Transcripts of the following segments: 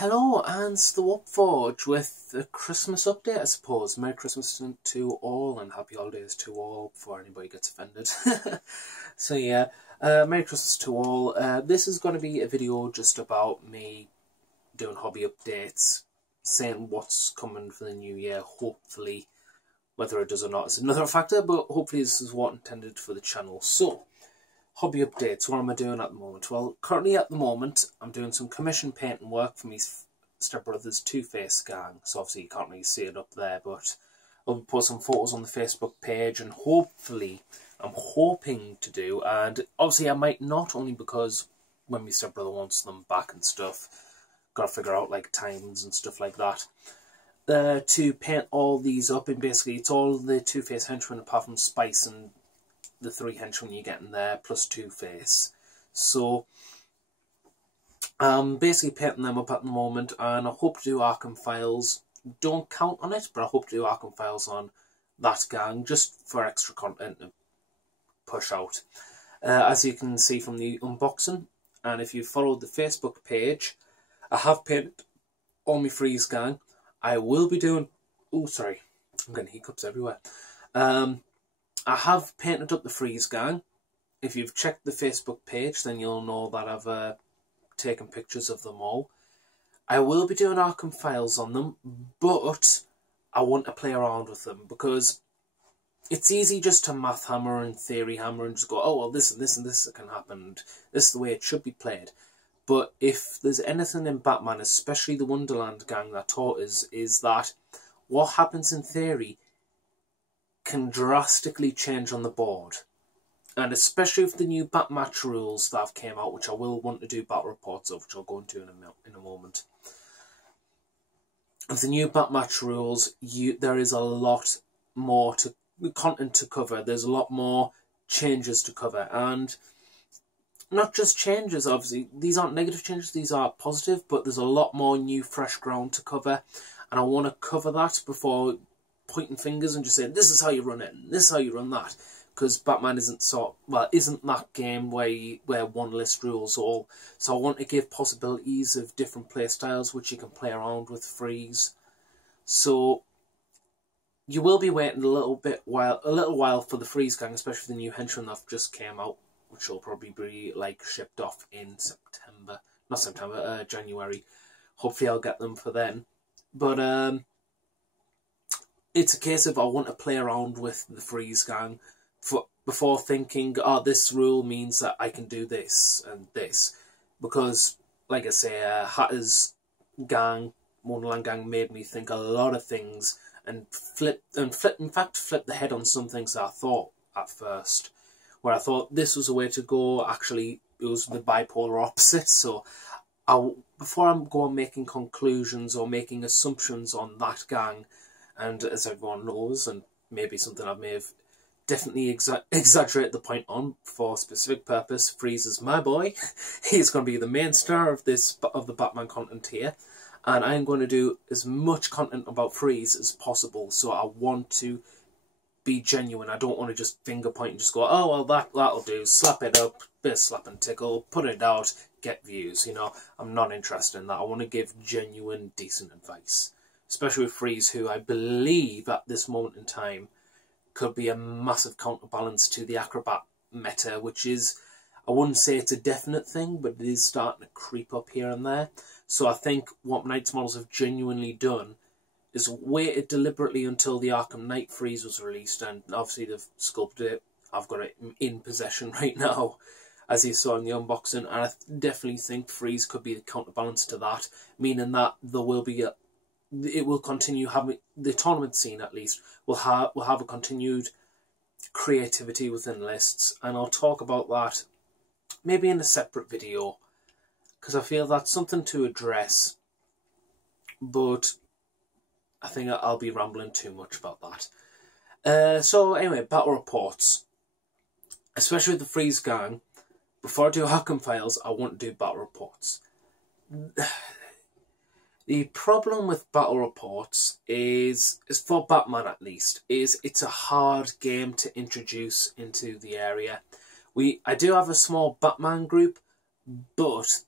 Hello, and it's the Warpforge with a Christmas update, I suppose. Merry Christmas to all, and happy holidays to all, before anybody gets offended. So yeah, Merry Christmas to all. This is going to be a video just about me doing hobby updates, saying what's coming for the new year, hopefully. Whether it does or not is another factor, but hopefully this is what intended for the channel. So, hobby updates, what am I doing at the moment? Well, currently at the moment, I'm doing some commission painting work for my stepbrother's Two-Face gang. So obviously you can't really see it up there, but I'll post some photos on the Facebook page, and hopefully, I'm hoping to do, and obviously I might not, only because when my stepbrother wants them back and stuff, gotta figure out like times and stuff like that. To paint all these up, and basically it's all the Two-Face henchmen apart from Spice and the 3 henchmen you get in there, plus Two-Face. So, I'm basically painting them up at the moment, and I hope to do Arkham Files. Don't count on it, but I hope to do Arkham Files on that gang, just for extra content to push out. As you can see from the unboxing, and if you followed the Facebook page, I have painted all my Freeze gang. I will be doing... Oh, sorry. I'm getting hiccups everywhere. I have painted up the Freeze gang. If you've checked the Facebook page, then you'll know that I've taken pictures of them all. I will be doing Arkham Files on them, but I want to play around with them, because it's easy just to math hammer and theory hammer and just go, oh, well, this and this and this can happen, and this is the way it should be played. But if there's anything in Batman, especially the Wonderland gang that taught us, is that what happens in theory can drastically change on the board. And especially with the new Batmatch rules that have came out, which I will want to do battle reports of, which I'll go into in a moment. With the new Batmatch rules, there is a lot more content to cover. There's a lot more changes to cover, and not just changes, obviously. These aren't negative changes, these are positive, but there's a lot more new, fresh ground to cover, and I want to cover that before pointing fingers and just saying, this is how you run it, and this is how you run that. Because Batman isn't that game where one list rules all. So I want to give possibilities of different play styles which you can play around with Freeze. So you will be waiting a little while for the Freeze gang, especially the new henchman that just came out, which will probably be like shipped off in January. Hopefully I'll get them for then. But it's a case of I want to play around with the Freeze gang before thinking, oh, this rule means that I can do this and this. Because, like I say, Hatter's gang, Wonderland gang, made me think a lot of things and flip the head on some things that I thought at first. Where I thought this was a way to go, actually it was the bipolar opposite. So before I go on making conclusions or making assumptions on that gang, and as everyone knows, and maybe something I may have definitely exaggerated the point on for a specific purpose, Freeze is my boy. He's going to be the main star of the Batman content here, and I'm going to do as much content about Freeze as possible. So I want to be genuine. I don't want to just finger point and just go, oh, well, that'll do, slap it up, bit of slap and tickle, put it out, get views. You know, I'm not interested in that. I want to give genuine, decent advice, especially with Freeze, who I believe at this moment in time could be a massive counterbalance to the Acrobat meta, which is, I wouldn't say it's a definite thing, but it is starting to creep up here and there. So I think what Knights models have genuinely done is waited deliberately until the Arkham Knight Freeze was released, and obviously they've sculpted it. I've got it in possession right now, as you saw in the unboxing, and I definitely think Freeze could be the counterbalance to that, meaning that there will be it will continue having, the tournament scene at least, will have a continued creativity within lists, and I'll talk about that maybe in a separate video, because I feel that's something to address, but I think I'll be rambling too much about that. So anyway, battle reports. Especially with the Freeze gang, before I do Arkham Files, I want to do battle reports. The problem with battle reports is for Batman at least, is it's a hard game to introduce into the area. I do have a small Batman group, but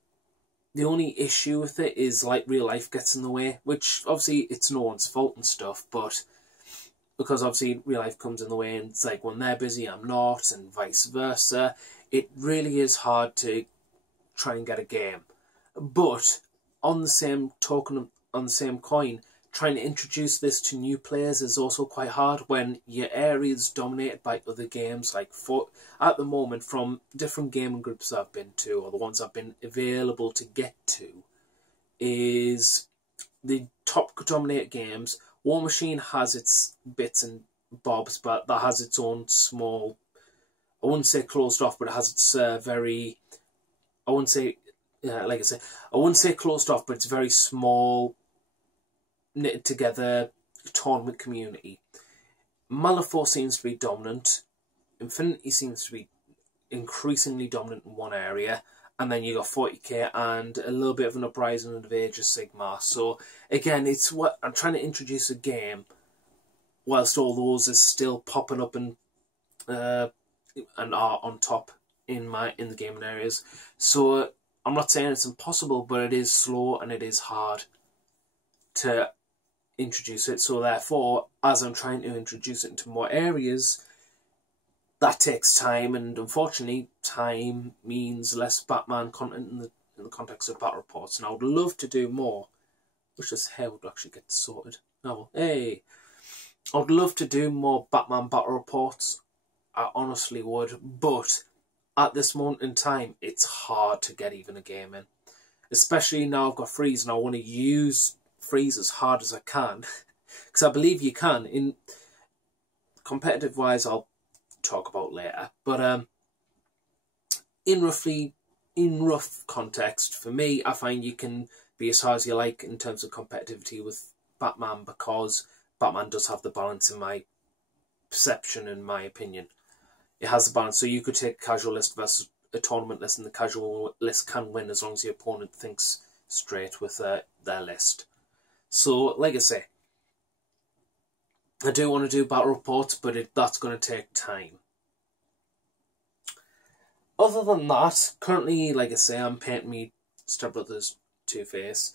The only issue with it is, like, real life gets in the way, which obviously it's no one's fault and stuff, but because obviously real life comes in the way, and it's like when they're busy I'm not, and vice versa, it really is hard to try and get a game. But on the same token, on the same coin, trying to introduce this to new players is also quite hard when your area is dominated by other games. Like, at the moment, from different gaming groups I've been to, or the ones I've been available to get to, is the top dominated games. War Machine has its bits and bobs, but that has its own small, I wouldn't say closed off, but it has its very, I wouldn't say, like I say, I wouldn't say closed off, but it's very small, knitted together tournament community. Malifaux seems to be dominant. Infinity seems to be increasingly dominant in one area. And then you got 40k and a little bit of an uprising of Age of Sigmar. So again, it's what I'm trying to introduce a game whilst all those are still popping up and are on top in the gaming areas. So I'm not saying it's impossible, but it is slow and it is hard to introduce it. So therefore, as I'm trying to introduce it into more areas, that takes time, and unfortunately time means less Batman content in the context of battle reports. And I would love to do more. Wish this hair would actually get sorted. Oh, hey, I would love to do more Batman battle reports. I honestly would, but at this moment in time it's hard to get even a game in, especially now I've got Freeze and I want to use Freeze as hard as I can, because I believe you can. In competitive wise, I'll talk about later, but in rough context, for me, I find you can be as hard as you like in terms of competitivity with Batman, because Batman does have the balance in my perception, in my opinion. It has the balance, so you could take a casual list versus a tournament list, and the casual list can win as long as the opponent thinks straight with their list. So, like I say, I do want to do battle reports, but that's going to take time. Other than that, currently, like I say, I'm painting me stepbrother's Two-Face,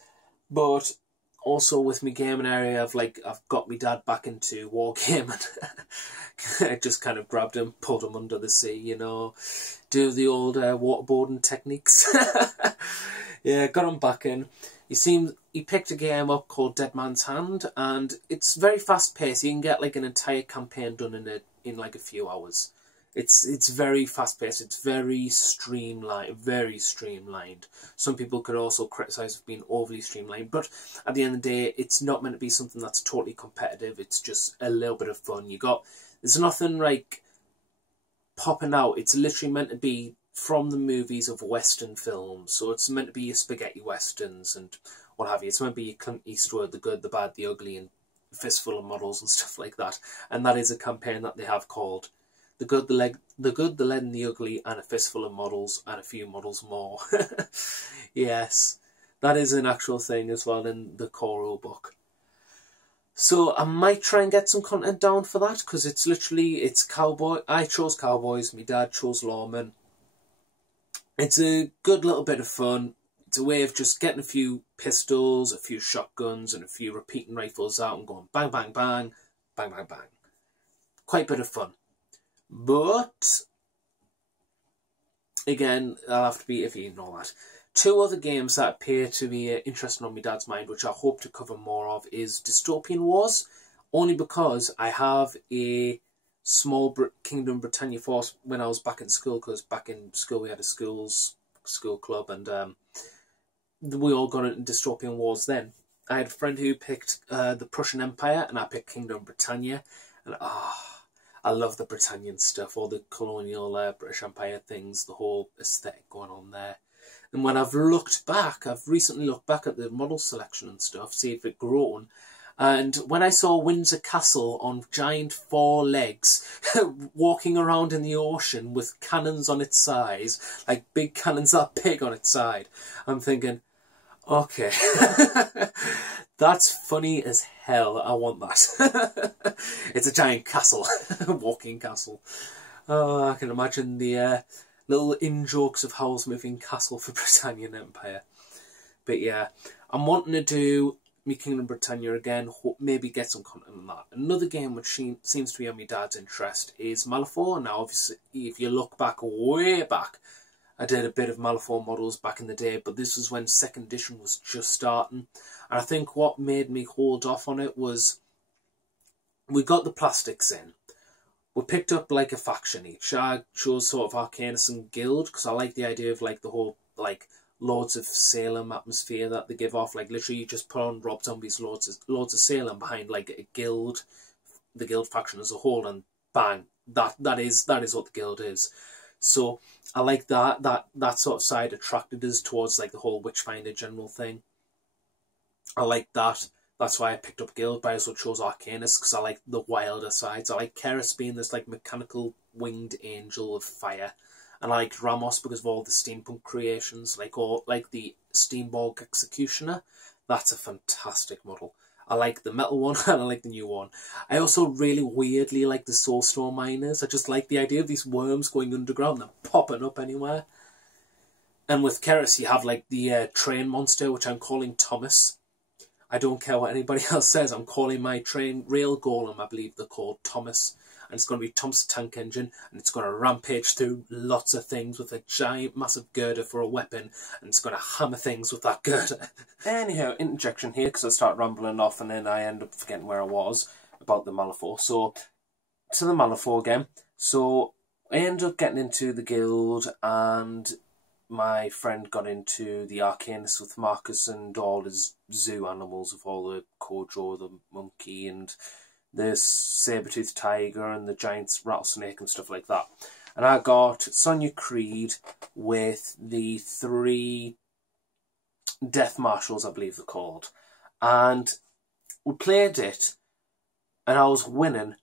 but also with me gaming area, I've got my dad back into wargaming. I just kind of grabbed him, pulled him under the sea, you know, do the old waterboarding techniques. Yeah, got him back in. He picked a game up called Dead Man's Hand, and it's very fast paced. You can get like an entire campaign done in like a few hours. It's very fast paced. It's very streamlined. Some people could also criticise it being overly streamlined, but at the end of the day, it's not meant to be something that's totally competitive. It's just a little bit of fun. There's nothing like popping out. It's literally meant to be from the movies of Western films. So it's meant to be your spaghetti westerns and what have you. It's meant to be your Clint Eastwood, the good, the bad, the ugly, and Fistful of Models and stuff like that. And that is a campaign that they have called The Good, the Lead and the Ugly, and a Fistful of Models, and a few models more. Yes, that is an actual thing as well in the core rule book. So I might try and get some content down for that, because it's cowboy. I chose cowboys, my dad chose lawmen. It's a good little bit of fun. It's a way of just getting a few pistols, a few shotguns, and a few repeating rifles out and going bang, bang, bang, bang, bang, bang. Quite a bit of fun. But, again, I'll have to be iffy and all that. Two other games that appear to be interesting on my dad's mind, which I hope to cover more of, is Dystopian Wars, only because I have a small Kingdom Britannia force when I was back in school, because back in school we had a school club, and we all got into Dystopian Wars then. I had a friend who picked the Prussian Empire, and I picked Kingdom Britannia, and I love the Britannian stuff, all the colonial British Empire things, the whole aesthetic going on there. And when I've recently looked back at the model selection and stuff, see if it grown. And when I saw Windsor Castle on giant 4 legs, walking around in the ocean with cannons on its sides, like big cannons that big on its side, I'm thinking, okay, that's funny as hell. I want that. It's a giant castle, walking castle. Oh, I can imagine the little in-jokes of Howl's Moving Castle for Britannian Empire. But yeah, I'm wanting to do me Kingdom Britannia again, maybe get some content on that. Another game which seems to be on my dad's interest is Malifaux. Now, obviously, if you look back, way back, I did a bit of Malifaux models back in the day, but this was when 2nd edition was just starting. And I think what made me hold off on it was we got the plastics in. We picked up like a faction each. I chose sort of Arcanus and Guild because I like the idea of like the whole like Lords of Salem atmosphere that they give off. Like literally you just put on Rob Zombie's Lords of Salem behind like a guild, the guild faction as a whole, and bang, that is what the guild is. So I like that sort of side attracted us towards like the whole Witchfinder general thing. I like that. That's why I picked up Guild, but I also chose Arcanus because I like the wilder sides. I like Keris being this like mechanical winged angel of fire. And I like Ramos because of all the steampunk creations, like the Steamborg Executioner. That's a fantastic model. I like the metal one and I like the new one. I also really weirdly like the Soulstone Miners. I just like the idea of these worms going underground and popping up anywhere. And with Keris you have like the train monster, which I'm calling Thomas. I don't care what anybody else says. I'm calling my train rail golem, I believe they're called, Thomas. And it's going to be Thomas' tank engine, and it's going to rampage through lots of things with a giant, massive girder for a weapon, and it's going to hammer things with that girder. Anyhow, interjection here, because I start rambling off, and then I end up forgetting where I was about the Malifaux. So, to the Malifaux again. So, I ended up getting into the guild, and my friend got into the Arcanus with Marcus and all his zoo animals, with all the Kojo, the monkey, and the saber-toothed tiger and the giant rattlesnake and stuff like that. And I got Sonya Creed with the 3 Death Marshals, I believe they're called. And we played it, and I was winning,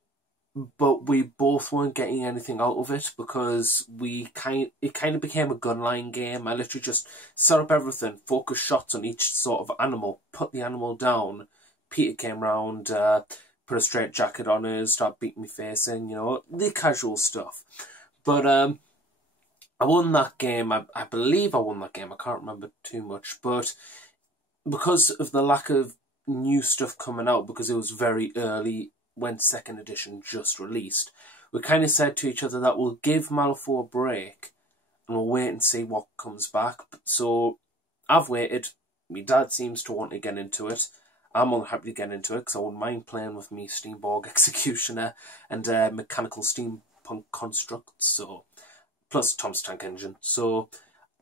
but we both weren't getting anything out of it because it kind of became a gunline game. I literally just set up everything, focus shots on each sort of animal, put the animal down. Peter came round, put a straight jacket on her, start beating me face in, you know, the casual stuff. But I won that game. I believe I won that game. I can't remember too much. But because of the lack of new stuff coming out, because it was very early when 2nd edition just released, we kind of said to each other that we'll give Malifaux a break and we'll wait and see what comes back. So I've waited. My dad seems to want to get into it. I'm unhappy to get into it because I wouldn't mind playing with me Steamborg Executioner and mechanical steampunk constructs, so plus Tom's tank engine. So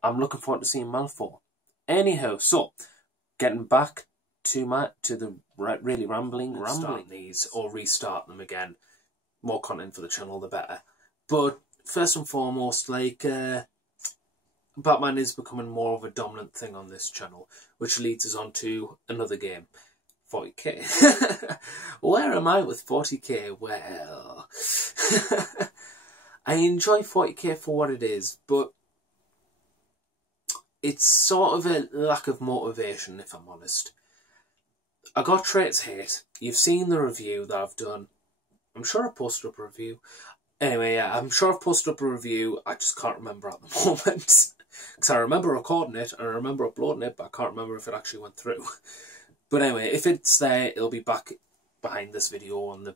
I'm looking forward to seeing Malifaux. Anyhow, so getting back to the really rambling these or restart them again. More content for the channel, the better. But first and foremost, like Batman is becoming more of a dominant thing on this channel, which leads us on to another game. 40k. Where am I with 40k? Well, I enjoy 40k for what it is, but it's sort of a lack of motivation, if I'm honest. I got Traits Hate. You've seen the review that I've done. I'm sure I posted up a review. Anyway, yeah, I'm sure I've posted up a review. I just can't remember at the moment. Because I remember recording it, and I remember uploading it, but I can't remember if it actually went through. But anyway, if it's there, it'll be back behind this video on the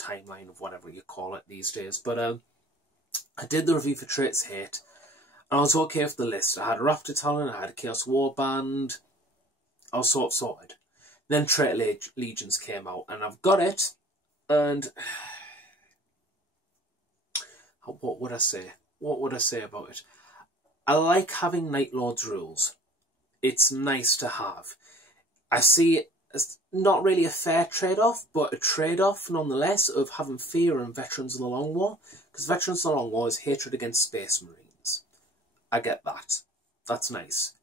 timeline of whatever you call it these days. But I did the review for Traits Hate, and I was okay with the list. I had a Raptor Talon, I had a Chaos Warband. I was sort of sorted. Then Trait Legions came out, and I've got it, and what would I say? What would I say about it? I like having Night Lord's rules. It's nice to have. I see it as not really a fair trade-off, but a trade-off nonetheless of having fear in Veterans of the Long War, because Veterans of the Long War is hatred against Space Marines. I get that. That's nice.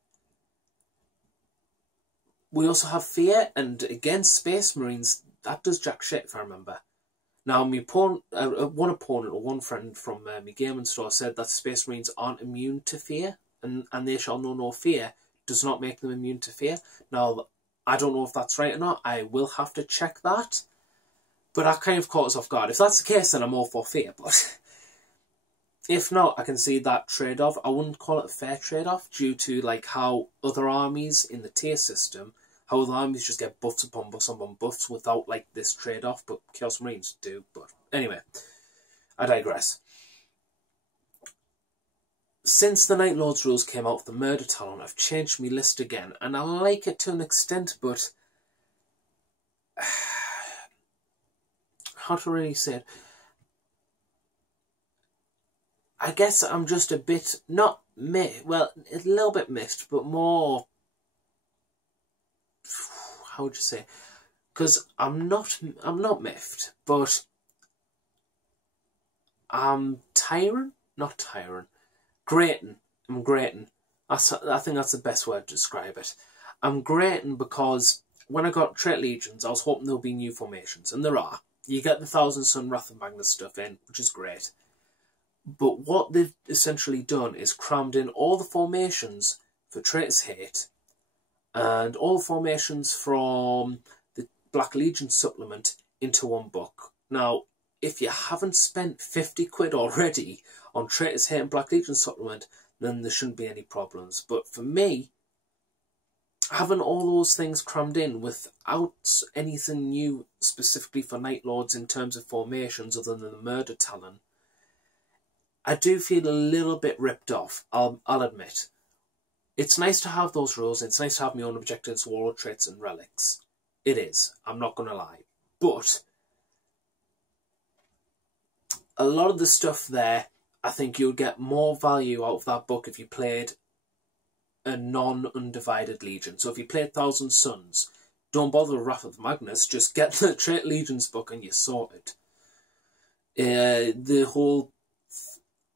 We also have fear, and against Space Marines, that does jack shit, if I remember. Now, my one opponent or one friend from my gaming store said that Space Marines aren't immune to fear, and they shall know no fear does not make them immune to fear. Now, I don't know if that's right or not. I will have to check that. But that kind of caught us off guard. If that's the case, then I'm all for fear. But if not, I can see that trade-off. I wouldn't call it a fair trade-off due to like how other armies in the tier system, how other armies just get buffs upon buffs upon buffs without like this trade-off, but Chaos Marines do. But anyway, I digress. Since the Night Lords rules came out for the Murder Talon, I've changed my list again, and I like it to an extent, but how to really say it? I guess I'm just a bit, not well, a little bit mixed, but more, how would you say? Because I'm not miffed, but I'm grating. I'm grating. I think that's the best word to describe it. I'm grating because when I got Trait Legions, I was hoping there'll be new formations, and there are. You get the Thousand Sun Wrath and Magnus stuff in, which is great. But what they've essentially done is crammed in all the formations for Traitor's Hate and all the formations from the Black Legion supplement into one book. Now, if you haven't spent 50 quid already on Traitor's Hate and Black Legion supplement, then there shouldn't be any problems. But for me, having all those things crammed in without anything new specifically for Night Lords in terms of formations other than the Murder Talon, I do feel a little bit ripped off, I'll admit. It's nice to have those rules, it's nice to have my own objectives, warlord traits and relics. It is, I'm not going to lie. But a lot of the stuff there, I think you'll get more value out of that book if you played a non-undivided legion. So if you played Thousand Suns, don't bother with Wrath of Magnus, just get the Trait Legions book and you're sorted. The whole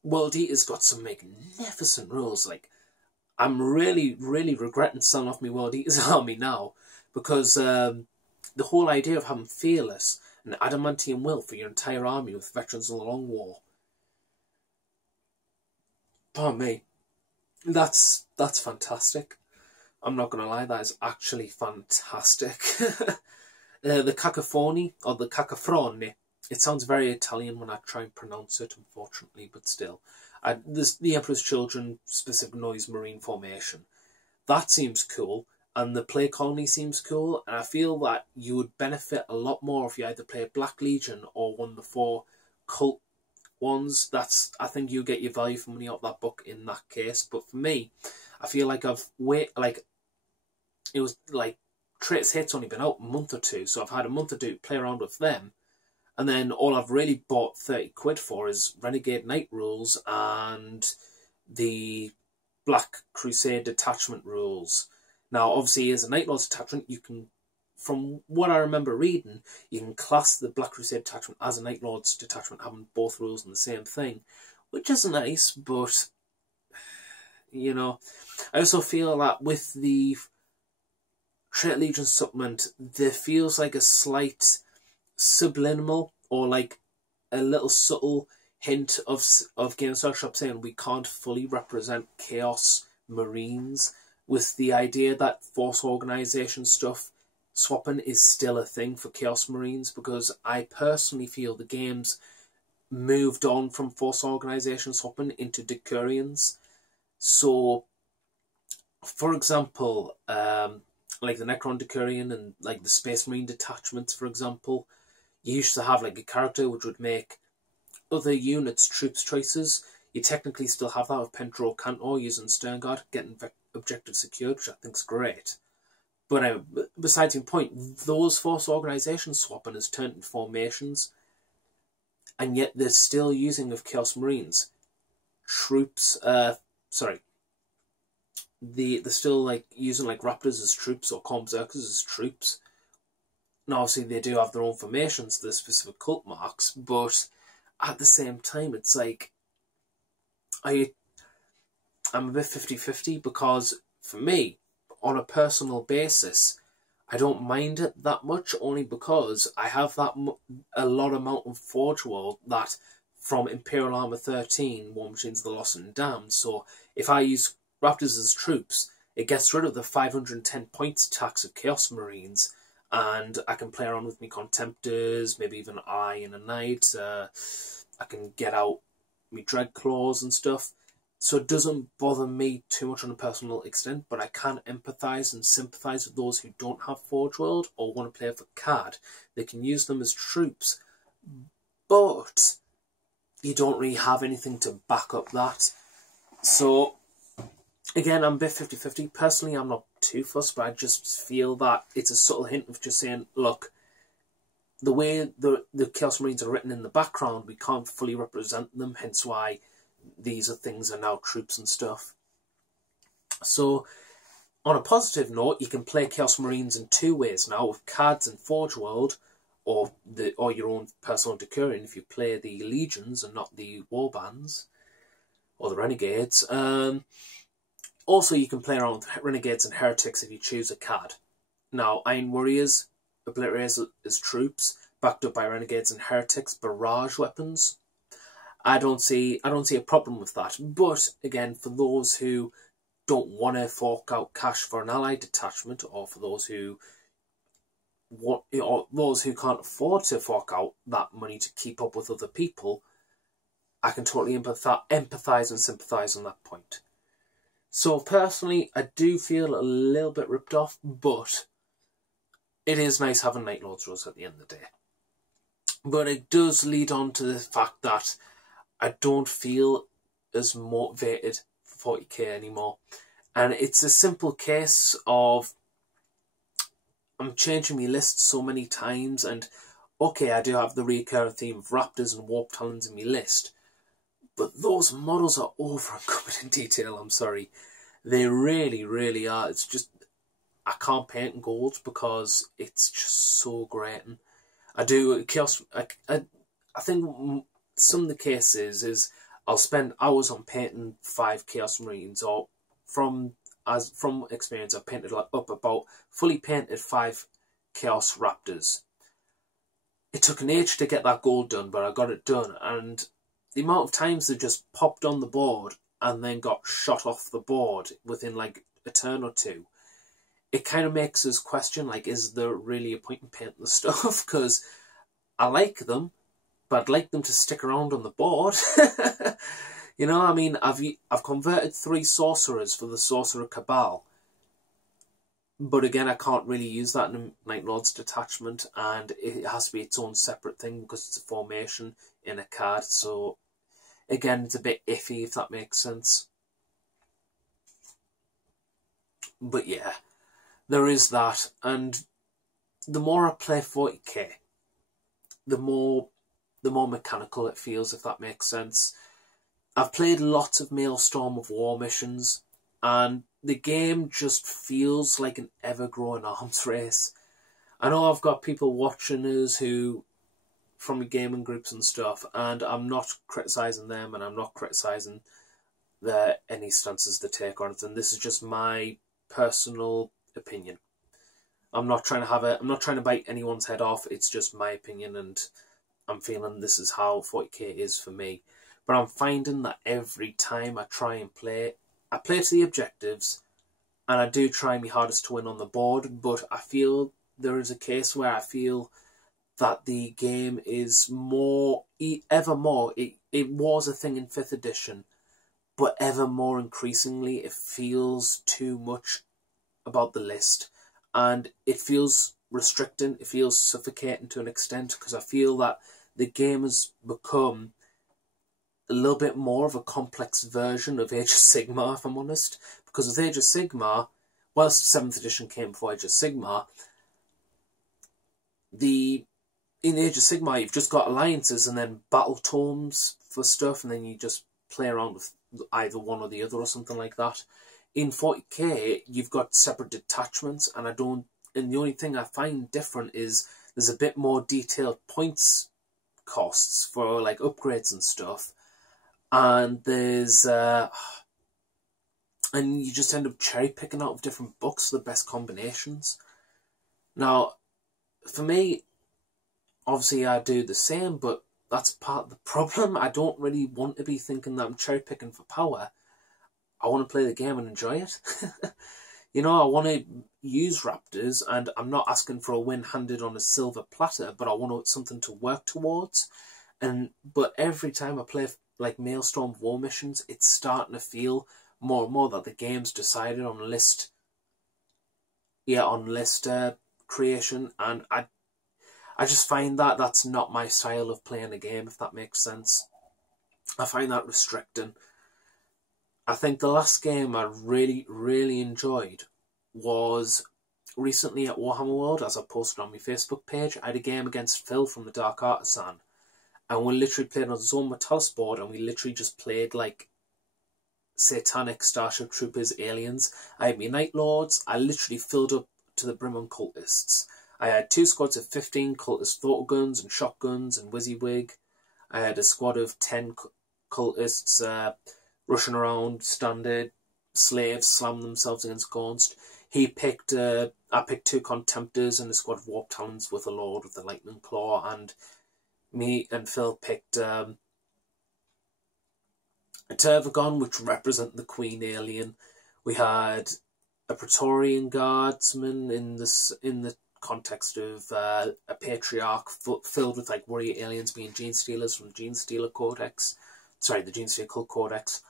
World Eater's got some magnificent rules. Like, I'm really, really regretting selling off my World Eater's army now, because the whole idea of having Fearless and Adamantium Will for your entire army with Veterans of the Long War, pardon me, that's fantastic. I'm not going to lie, that is actually fantastic. The Cacophony, or the Cacofrone, it sounds very Italian when I try and pronounce it, unfortunately, but still. The Emperor's Children specific noise marine formation. That seems cool, and the Play Colony seems cool, and I feel that you would benefit a lot more if you either play Black Legion or one of the 4 cult ones. I think you get your value for money out of that book in that case. But for me, I feel like it was like Trait's Hate's only been out a month or two, so I've had a month or two to play around with them. And then all I've really bought 30 quid for is Renegade Knight rules and the Black Crusade detachment rules. Now, obviously, as a Night Lord's detachment, you can, from what I remember reading, you can class the Black Crusade detachment as a Night Lord's detachment, having both rules and the same thing, which is nice, but, you know, I also feel that with the Trait Legion supplement, there feels like a slight subliminal or like a little subtle hint of Games Workshop saying we can't fully represent Chaos Marines, with the idea that Force Organisation stuff swapping is still a thing for Chaos Marines, because I personally feel the game's moved on from Force Organisation swapping into Decurions. So, for example, like the Necron Decurion and like the Space Marine detachments, for example, you used to have like a character which would make other units troops choices. You technically still have that with Pentro Cantor using Sternguard, getting objective secured, which I think is great. But besides the point, those Force Organisation swapping has turned into formations, and yet they're still using of Chaos Marines troops. They're still like using like Raptors as troops or Berserkers as troops. Now, obviously, they do have their own formations, their specific cult marks, but at the same time, it's like I'm a bit 50-50, because for me, on a personal basis, I don't mind it that much, only because I have a lot amount of Forge World that from Imperial Armour 13, War Machines of the Lost and Damned. So if I use Raptors as troops, it gets rid of the 510 points tax of Chaos Marines, and I can play around with me Contemptors, maybe even Eye and a Knight. I can get out me dread claws and stuff. So it doesn't bother me too much on a personal extent, but I can empathise and sympathise with those who don't have Forge World or want to play for card. They can use them as troops, but you don't really have anything to back up that. So, again, I'm a bit 50-50. Personally, I'm not too fussed, but I just feel that it's a subtle hint of just saying, look, the way the Chaos Marines are written in the background, we can't fully represent them, hence why these are now troops and stuff. So, on a positive note, you can play Chaos Marines in two ways now, with cards in Forge World, or your own personal Decurion if you play the Legions and not the Warbands, or the Renegades. Also, you can play around with Renegades and Heretics if you choose a card. Now, Iron Warriors, Obliterators as troops, backed up by Renegades and Heretics, barrage weapons. I don't see a problem with that. But again, for those who don't want to fork out cash for an allied detachment, or for those who can't afford to fork out that money to keep up with other people, I can totally empathise and sympathise on that point. So personally, I do feel a little bit ripped off, but it is nice having Night Lord's Rules at the end of the day. But it does lead on to the fact that I don't feel as motivated for 40k anymore. And it's a simple case of I'm changing my list so many times, and okay, I do have the recurring theme of Raptors and Warp Talons in my list, but those models are over encumbered in detail, I'm sorry. They really, really are. It's just, I can't paint in gold because it's just so great. And I do Chaos, I think some of the cases is I'll spend hours on painting 5 Chaos Marines, or from experience I've painted up about fully painted 5 Chaos Raptors. It took an age to get that gold done, but I got it done, and the amount of times they just popped on the board and then got shot off the board within like a turn or two, it kind of makes us question, like, is there really a point in painting the stuff? Because I like them, but I'd like them to stick around on the board. You know, I mean, I've converted 3 sorcerers for the Sorcerer Cabal, but again, I can't really use that in a Night Lord's detachment, and it has to be its own separate thing because it's a formation in a card. So again, it's a bit iffy, if that makes sense. But yeah, there is that, and the more I play 40k, the more mechanical it feels, if that makes sense. I've played lots of Maelstrom of War missions, and the game just feels like an ever-growing arms race. I know I've got people watching us who, from the gaming groups and stuff, and I'm not criticising them, and I'm not criticising any stances they take or anything. This is just my personal opinion. I'm not trying to bite anyone's head off. It's just my opinion, and I'm feeling this is how 40k is for me. But I'm finding that every time I try and play, I play to the objectives, and I do try my hardest to win on the board, but I feel there is a case where I feel that the game is more, ever more, it was a thing in 5th edition, but ever more increasingly it feels too much about the list, and it feels restricting, it feels suffocating to an extent, because I feel that the game has become a little bit more of a complex version of Age of Sigmar, if I'm honest. Because with Age of Sigmar, whilst 7th edition came before Age of Sigmar, in Age of Sigmar you've just got alliances and then battle tomes for stuff, and then you just play around with either one or the other or something like that. In 40k you've got separate detachments, and the only thing I find different is there's a bit more detailed points costs for like upgrades and stuff. And there's and you just end up cherry picking out of different books the best combinations. Now, for me, obviously I do the same, but that's part of the problem. I don't really want to be thinking that I'm cherry picking for power. I want to play the game and enjoy it. You know, I want to use Raptors, and I'm not asking for a win handed on a silver platter, but I want something to work towards. But every time I play like Maelstrom War missions, it's starting to feel more and more that the game's decided on list creation, and I just find that that's not my style of playing a game, if that makes sense. I find that restricting. I think the last game I really, really enjoyed was recently at Warhammer World, as I posted on my Facebook page. I had a game against Phil from the Dark Artisan, and we literally played on Zone Metalis board, and we literally just played like satanic Starship Troopers aliens. I had my Night Lords. I literally filled up to the brim on cultists. I had 2 squads of 15 cultist thought guns and shotguns and WYSIWYG. I had a squad of 10 cultists rushing around, standard slaves, slamming themselves against Gonst. I picked 2 Contemptors and a squad of Warp Talons with a Lord with the Lightning Claw, and me and Phil picked a Tervagon, which represent the Queen Alien. We had a Praetorian Guardsman in the context of a Patriarch filled with like warrior aliens being Gene Stealers from the Gene Stealer Codex. Sorry, the Gene Stealer Cult Codex.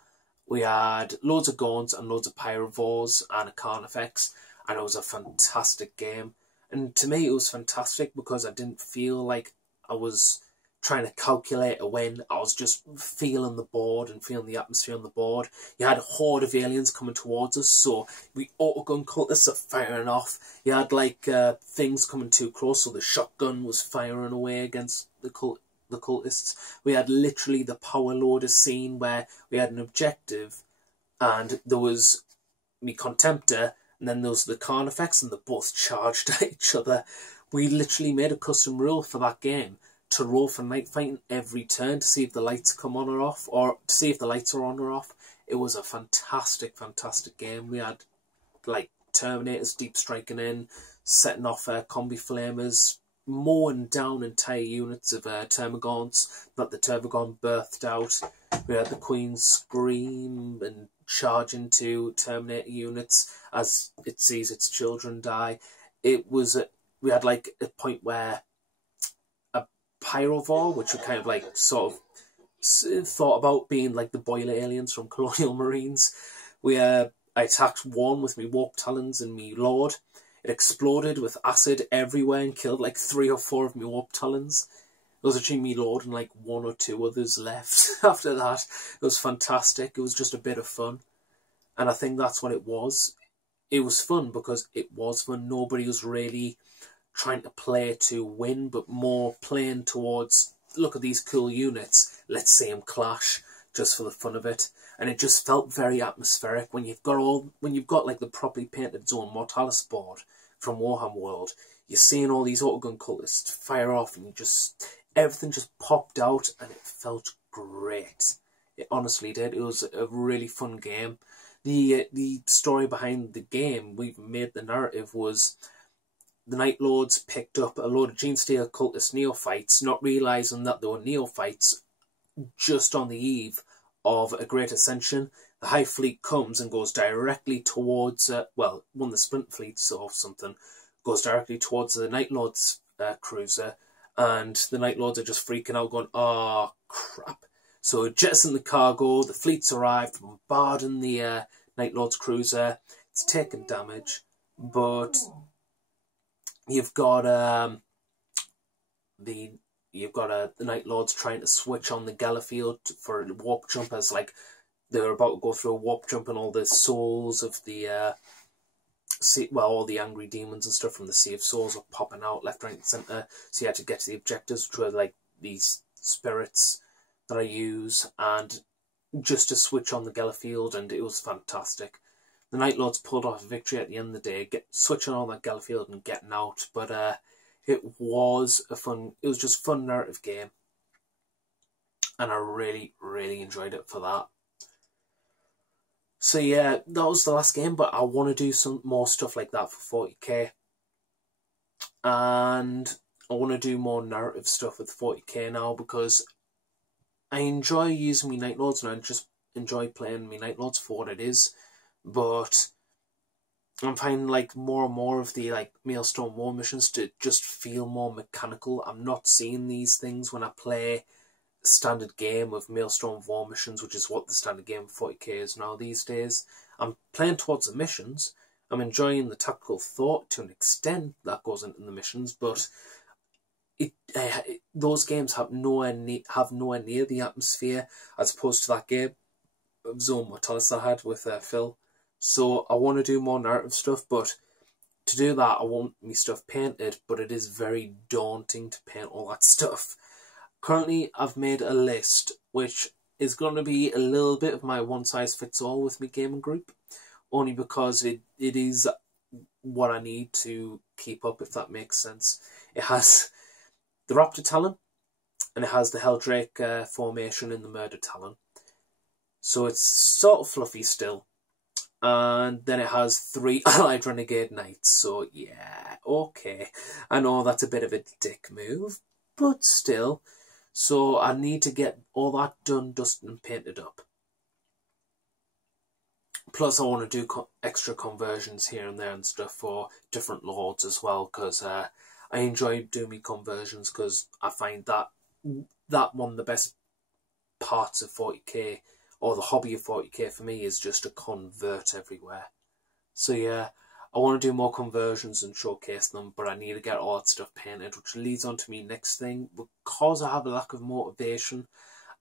We had loads of Gorns and loads of Pyrovores and a Carnifex, and it was a fantastic game. And to me, it was fantastic because I didn't feel like I was trying to calculate a win. I was just feeling the board and feeling the atmosphere on the board. You had a horde of aliens coming towards us, so we autogun cultists are firing off. You had like things coming too close, so the shotgun was firing away against the cultists. We had literally the power loader scene where we had an objective, and there was me Contemptor, and then there was the Carnifex, and they both charged at each other. We literally made a custom rule for that game to roll for night fighting every turn to see if the lights come on or off, or to see if the lights are on or off. It was a fantastic, fantastic game. We had like Terminators deep striking in, setting off combi flamers, mowing down entire units of Termagants that the Tervagon birthed out. We had the Queen scream and charge into Terminator units as it sees its children die. We had like a point where Pyrovore, which were kind of like sort of thought about being like the boiler aliens from Colonial Marines. I attacked one with me Warp Talons and me Lord. It exploded with acid everywhere and killed like 3 or 4 of me Warp Talons. There was actually me Lord and like 1 or 2 others left after that. It was fantastic. It was just a bit of fun. And I think that's what it was. It was fun because it was fun. Nobody was really trying to play to win, but more playing towards, look at these cool units, let's see them clash just for the fun of it. And it just felt very atmospheric when you've got like the properly painted Zone Mortalis board from Warhammer World. You're seeing all these autogun cultists fire off, and everything just popped out, and it felt great. It honestly did. It was a really fun game. The story behind the game, we've made the narrative, was the Night Lords picked up a load of Gene Stealer cultist neophytes, not realising that they were neophytes, just on the eve of a Great Ascension. The High Fleet comes and goes directly towards, one of the Sprint Fleets or something, goes directly towards the Night Lords cruiser, and the Night Lords are just freaking out, going, oh, crap. So jettison the cargo, the fleets arrive, bombarding the Night Lords cruiser. It's taking damage, but you've got the Night Lords trying to switch on the Gallowfield for a warp jump, as like they're about to go through a warp jump, and all the souls of the all the angry demons and stuff from the Sea of Souls are popping out left, right, and centre. So you had to get to the objectives, which were like these spirits that I use, and just to switch on the Gallowfield, and it was fantastic. The Night Lords pulled off a victory at the end of the day, switching on that Gallowfield and getting out. But it was just a fun narrative game, and I really, really enjoyed it for that. So yeah, that was the last game, but I want to do some more stuff like that for 40k. And I want to do more narrative stuff with 40k now, because I enjoy using my Night Lords, and I just enjoy playing my Night Lords for what it is. But I'm finding like more and more of the like Maelstrom War missions to just feel more mechanical. I'm not seeing these things when I play standard game of Maelstrom War missions, which is what the standard game of 40k is now these days. I'm playing towards the missions. I'm enjoying the tactical thought to an extent that goes into the missions, but those games have nowhere near the atmosphere as opposed to that game of Zone Mortalis I had with Phil. So I want to do more narrative stuff, but to do that I want my stuff painted, but it is very daunting to paint all that stuff. Currently I've made a list which is going to be a little bit of my one-size-fits-all with my gaming group, only because it is what I need to keep up, if that makes sense. It has the Raptor Talon, and it has the Helldrake formation in the Murder Talon. So it's sort of fluffy still. And then it has 3 Allied Renegade Knights. So yeah, okay. I know that's a bit of a dick move, but still. So I need to get all that done, dusted and painted up. Plus I want to do extra conversions here and there and stuff for different lords as well, because I enjoy doing my conversions, because I find that one of the best parts of 40k, or the hobby of 40k for me, is just to convert everywhere. So yeah, I want to do more conversions and showcase them, but I need to get all that stuff painted, which leads on to me next thing. Because I have a lack of motivation,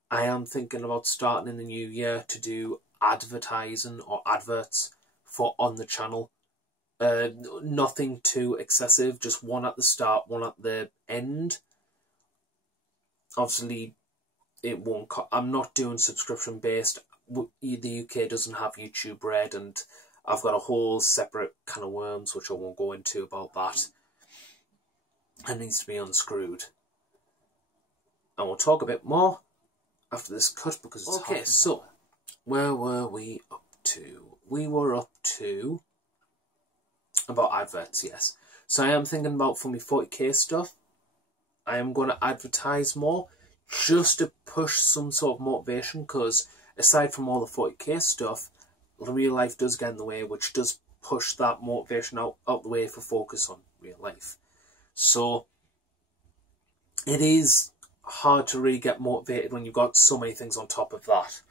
I am thinking about starting in the new year to do advertising or adverts on the channel. Nothing too excessive, just one at the start, one at the end. Obviously, it won't. I'm not doing subscription based. The UK doesn't have YouTube Red, and I've got a whole separate can of worms which I won't go into about that. It needs to be unscrewed, and we'll talk a bit more after this cut, because it's okay. So, where were we up to? We were up to about adverts, yes. So I am thinking about, for my 40k stuff, I am going to advertise more, just to push some sort of motivation, because aside from all the 40k stuff, real life does get in the way, which does push that motivation out the way for focus on real life. So it is hard to really get motivated when you've got so many things on top of that.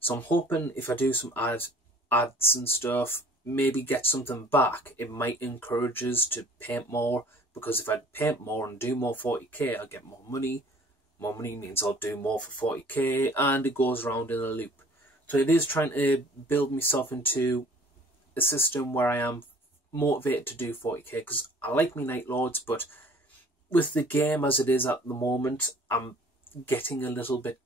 So I'm hoping if I do some ads and stuff, maybe get something back, it might encourage us to paint more, because if I paint more and do more 40k, I'll get more money. More money means I'll do more for 40k, and it goes around in a loop. So it is trying to build myself into a system where I am motivated to do 40k, because I like me Night Lords, but with the game as it is at the moment, I'm getting a little bit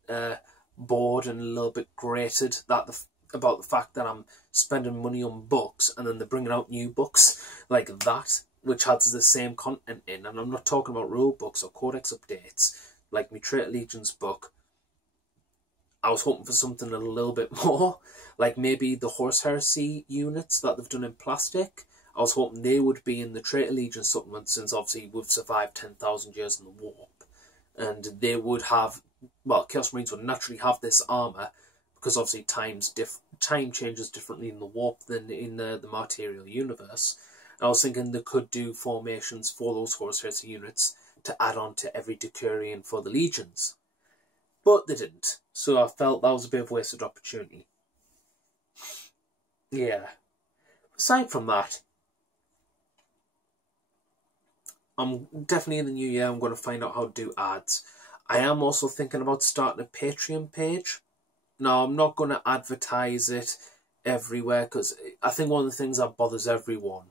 bored and a little bit grated about the fact that I'm spending money on books and then they're bringing out new books like that, which has the same content in. And I'm not talking about rule books or codex updates like my Traitor Legions book. I was hoping for something a little bit more, like maybe the Horse Heresy units that they've done in plastic. I was hoping they would be in the Traitor Legion supplement, since obviously we've survived 10,000 years in the warp. And they would have, well, Chaos Marines would naturally have this armour, because obviously time changes differently in the warp than in the material universe. And I was thinking they could do formations for those Horse Heresy units to add on to every Decurion for the Legions. But they didn't, so I felt that was a bit of a wasted opportunity. Yeah. Aside from that, I'm definitely in the new year, I'm going to find out how to do ads. I am also thinking about starting a Patreon page. Now, I'm not going to advertise it everywhere, because I think one of the things that bothers everyone,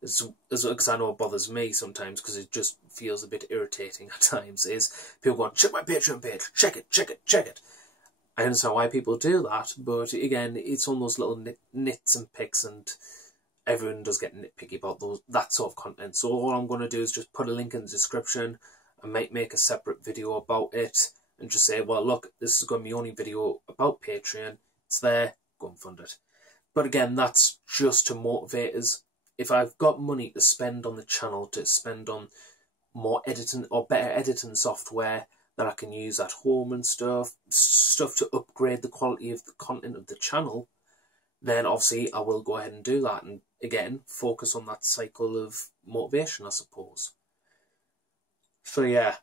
because I know it bothers me sometimes, because it just feels a bit irritating at times, is people going, check my Patreon page, check it, check it, check it. I understand why people do that, but again, it's on those little nits and picks, and everyone does get nitpicky about that sort of content. So all I'm going to do is just put a link in the description. I might make a separate video about it and just say, well, look, this is going to be my only video about Patreon. It's there, go and fund it. But again, that's just to motivate us. If I've got money to spend on the channel, to spend on more editing or better editing software that I can use at home and stuff to upgrade the quality of the content of the channel, then obviously I will go ahead and do that. And again, focus on that cycle of motivation, I suppose. So yeah,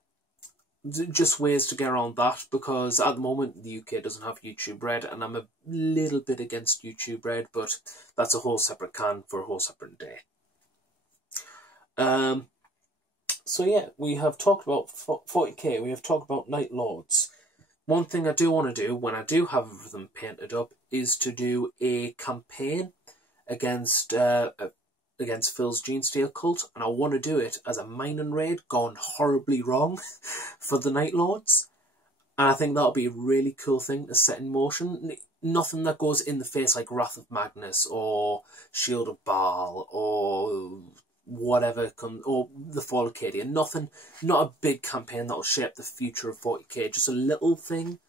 just ways to get around that, because at the moment the UK doesn't have YouTube Red, and I'm a little bit against YouTube Red, but that's a whole separate can for a whole separate day. So yeah, we have talked about 40k, we have talked about Night Lords. One thing I do want to do when I do have them painted up is to do a campaign against Phil's Genesteal cult, and I want to do it as a mining raid gone horribly wrong for the Night Lords. And I think that'll be a really cool thing to set in motion. Nothing that goes in the face like Wrath of Magnus or Shield of Baal or whatever comes, or the Fall of Cadia. Nothing, not a big campaign that'll shape the future of 40k. Just a little thing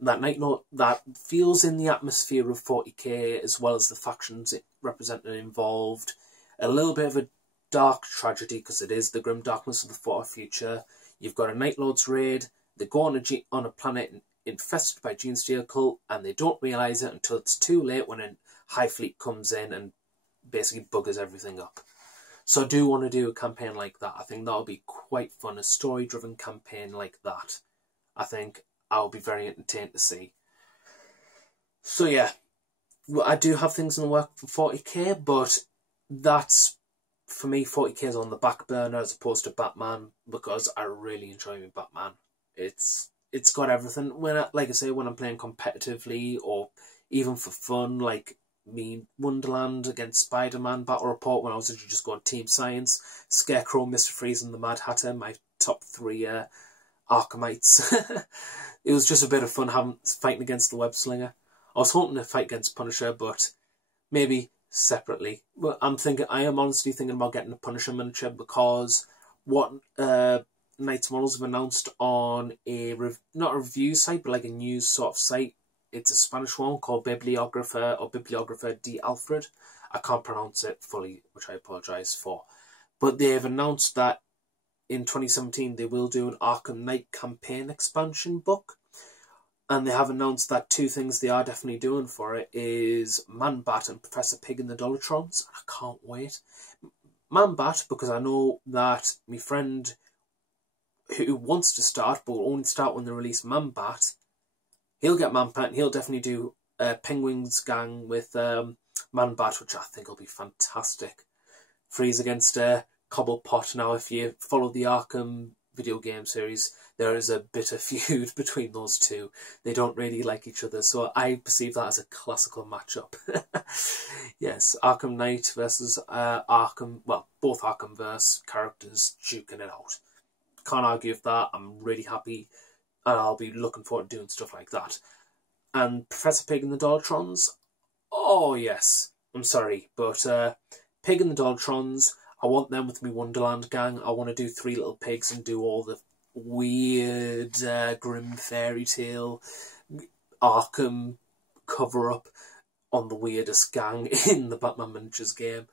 that Night Lord that feels in the atmosphere of 40k, as well as the factions it represented involved. A little bit of a dark tragedy, because it is the grim darkness of the far future. You've got a Night Lord's raid. They go on a planet infested by Genesteal cult, and they don't realise it until it's too late when a High Fleet comes in and basically buggers everything up. So I do want to do a campaign like that. I think that would be quite fun, a story-driven campaign like that. I think I'll be very entertained to see. So yeah, I do have things in the work for 40k, but that's, for me, 40k is on the back burner as opposed to Batman, because I really enjoy my Batman. It's got everything. Like I say, when I'm playing competitively or even for fun, like me Wonderland against Spider-Man Battle Report, when I was just going Team Science, Scarecrow, Mr. Freeze and the Mad Hatter, my top 3 Arkhamites. It was just a bit of fun fighting against the Web Slinger. I was hoping to fight against Punisher, but maybe separately. But I am honestly thinking about getting a Punisher miniature, because what Knights Models have announced on not a review site, but like a news sort of site. It's a Spanish one called Bibliographer D. Alfred. I can't pronounce it fully, which I apologise for. But they have announced that in 2017 they will do an Arkham Knight campaign expansion book. And they have announced that 2 things they are definitely doing for it is Man-Bat and Professor Pig and the Dolatrons. I can't wait. Man-Bat, because I know that my friend who wants to start, but will only start when they release Man-Bat, he'll get Man-Bat, and he'll definitely do Penguin's Gang with Man-Bat, which I think will be fantastic. Freeze against Cobblepot. Now, if you follow the Arkham video game series, there is a bitter feud between those two. They don't really like each other, so I perceive that as a classical matchup. Yes, Arkham Knight versus Arkham, well, both Arkhamverse characters duking it out. Can't argue with that. I'm really happy, and I'll be looking forward to doing stuff like that. And Professor Pig and the Dolatrons, oh yes, I'm sorry, but Pig and the Dolatrons, I want them with me Wonderland gang. I want to do 3 little pigs and do all the weird, grim fairy tale Arkham cover-up on the weirdest gang in the Batman Miniatures game.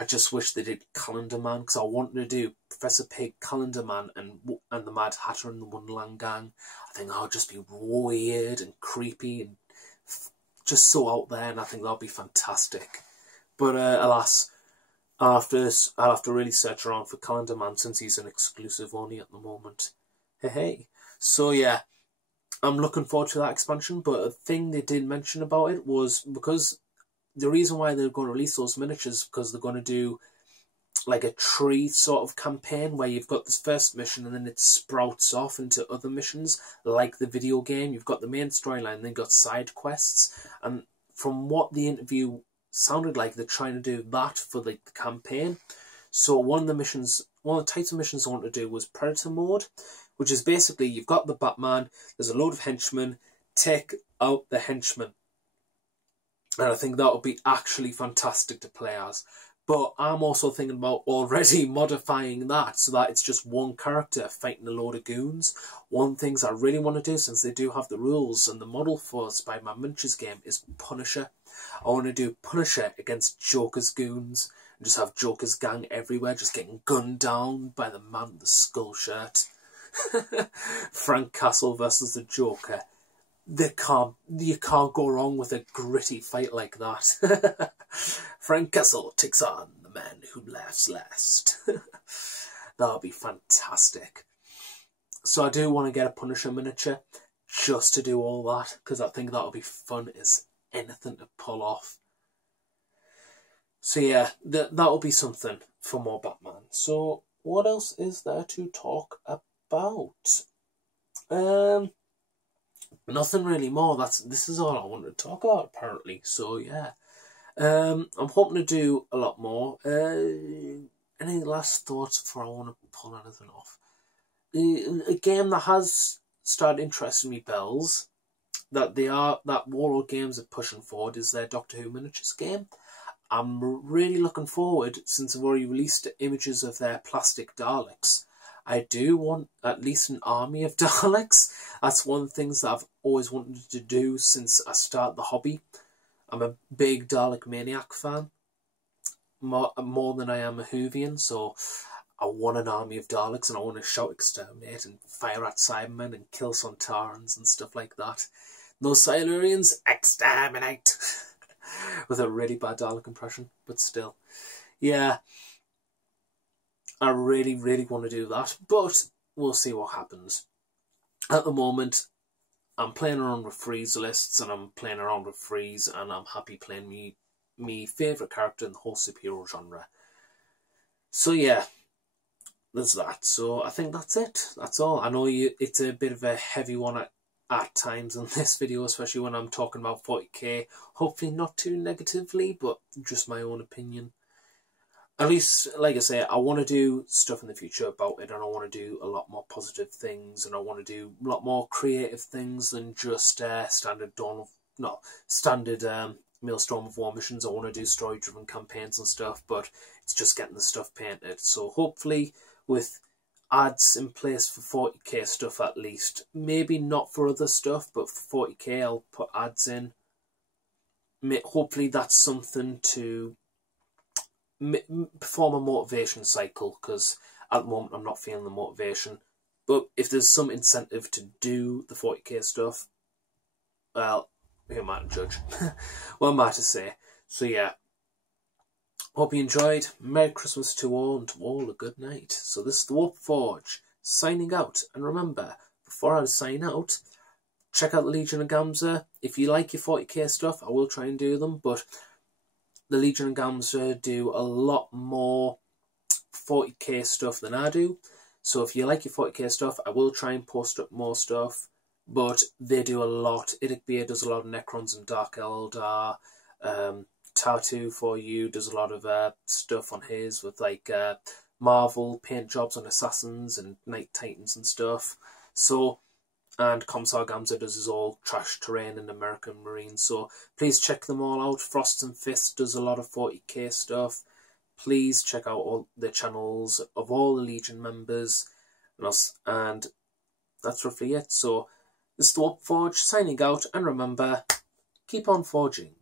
I just wish they did Calendar Man, because I wanted to do Professor Pig, Calendar Man, and the Mad Hatter and the Wonderland gang. I think that would just be weird and creepy and just so out there, and I think that would be fantastic. But alas, I'll have to really search around for Calendar Man, since he's an exclusive only at the moment. Hey. So yeah, I'm looking forward to that expansion, but a thing they did mention about it was, because the reason why they're going to release those miniatures is because they're going to do like a tree sort of campaign where you've got this first mission and then it sprouts off into other missions, like the video game. You've got the main storyline, then you've got side quests, and from what the interview sounded like, they're trying to do that for the campaign. So one of the types of missions I want to do was Predator mode, which is basically you've got the Batman, there's a load of henchmen, take out the henchmen. And I think that would be actually fantastic to play as. But I'm also thinking about already modifying that so that it's just one character fighting a load of goons. One thing I really want to do, since they do have the rules and the model for Spider-Man Miniatures game, is Punisher. I want to do Punisher against Joker's goons and just have Joker's gang everywhere, just getting gunned down by the man with the skull shirt. Frank Castle versus the Joker. You can't go wrong with a gritty fight like that. Frank Castle takes on the man who laughs last. That would be fantastic. So I do want to get a Punisher miniature just to do all that, because I think that'll be fun as anything to pull off. So yeah, that'll be something for more Batman. So what else is there to talk about? Nothing really more. This is all I wanted to talk about apparently. So yeah, I'm hoping to do a lot more. Any last thoughts before I want to pull anything off? A game that has started interesting me bells that Warlord Games are pushing forward is their Doctor Who miniatures game. I'm really looking forward, since they've already released images of their plastic Daleks. I do want at least an army of Daleks. That's one of the things that I've always wanted to do since I started the hobby. I'm a big Dalek Maniac fan, more than I am a Whovian, so I want an army of Daleks, and I want to shout exterminate and fire at Cybermen and kill Sontarans and stuff like that. No Silurians, exterminate! With a really bad Dalek impression, but still. Yeah, I really, really want to do that, but we'll see what happens. At the moment, I'm playing around with freeze lists, and I'm playing around with freeze, and I'm happy playing me favourite character in the whole superhero genre. So yeah, there's that. So I think that's it. That's all. I know it's a bit of a heavy one at times in this video, especially when I'm talking about 40k. Hopefully not too negatively, but just my own opinion. At least, like I say, I want to do stuff in the future about it, and I want to do a lot more positive things, and I want to do a lot more creative things than just standard Maelstrom of War missions. I want to do story-driven campaigns and stuff, but it's just getting the stuff painted. So hopefully, with ads in place for 40k stuff at least, maybe not for other stuff, but for 40k I'll put ads in. Hopefully that's something to perform a motivation cycle, because at the moment I'm not feeling the motivation. But if there's some incentive to do the 40k stuff, well, who am I to judge? What am I to say? So yeah, hope you enjoyed. Merry Christmas to all, and to all a good night. So this is the Warp Forge signing out, and remember, before I sign out, check out the Legion of Gamza. If you like your 40k stuff, I will try and do them, but the Legion of Gamza do a lot more 40k stuff than I do. So if you like your 40k stuff, I will try and post up more stuff, but they do a lot. Idikbir does a lot of Necrons and Dark Eldar. Tattoo for You does a lot of stuff on his with like Marvel paint jobs on Assassins and Night Titans and stuff. So, and Commissar Gamza does his all trash terrain and American Marines. So please check them all out. Frost and Fist does a lot of 40k stuff. Please check out all the channels of all the Legion members, and that's roughly it. So this is the Warp Forge signing out, and remember, keep on forging.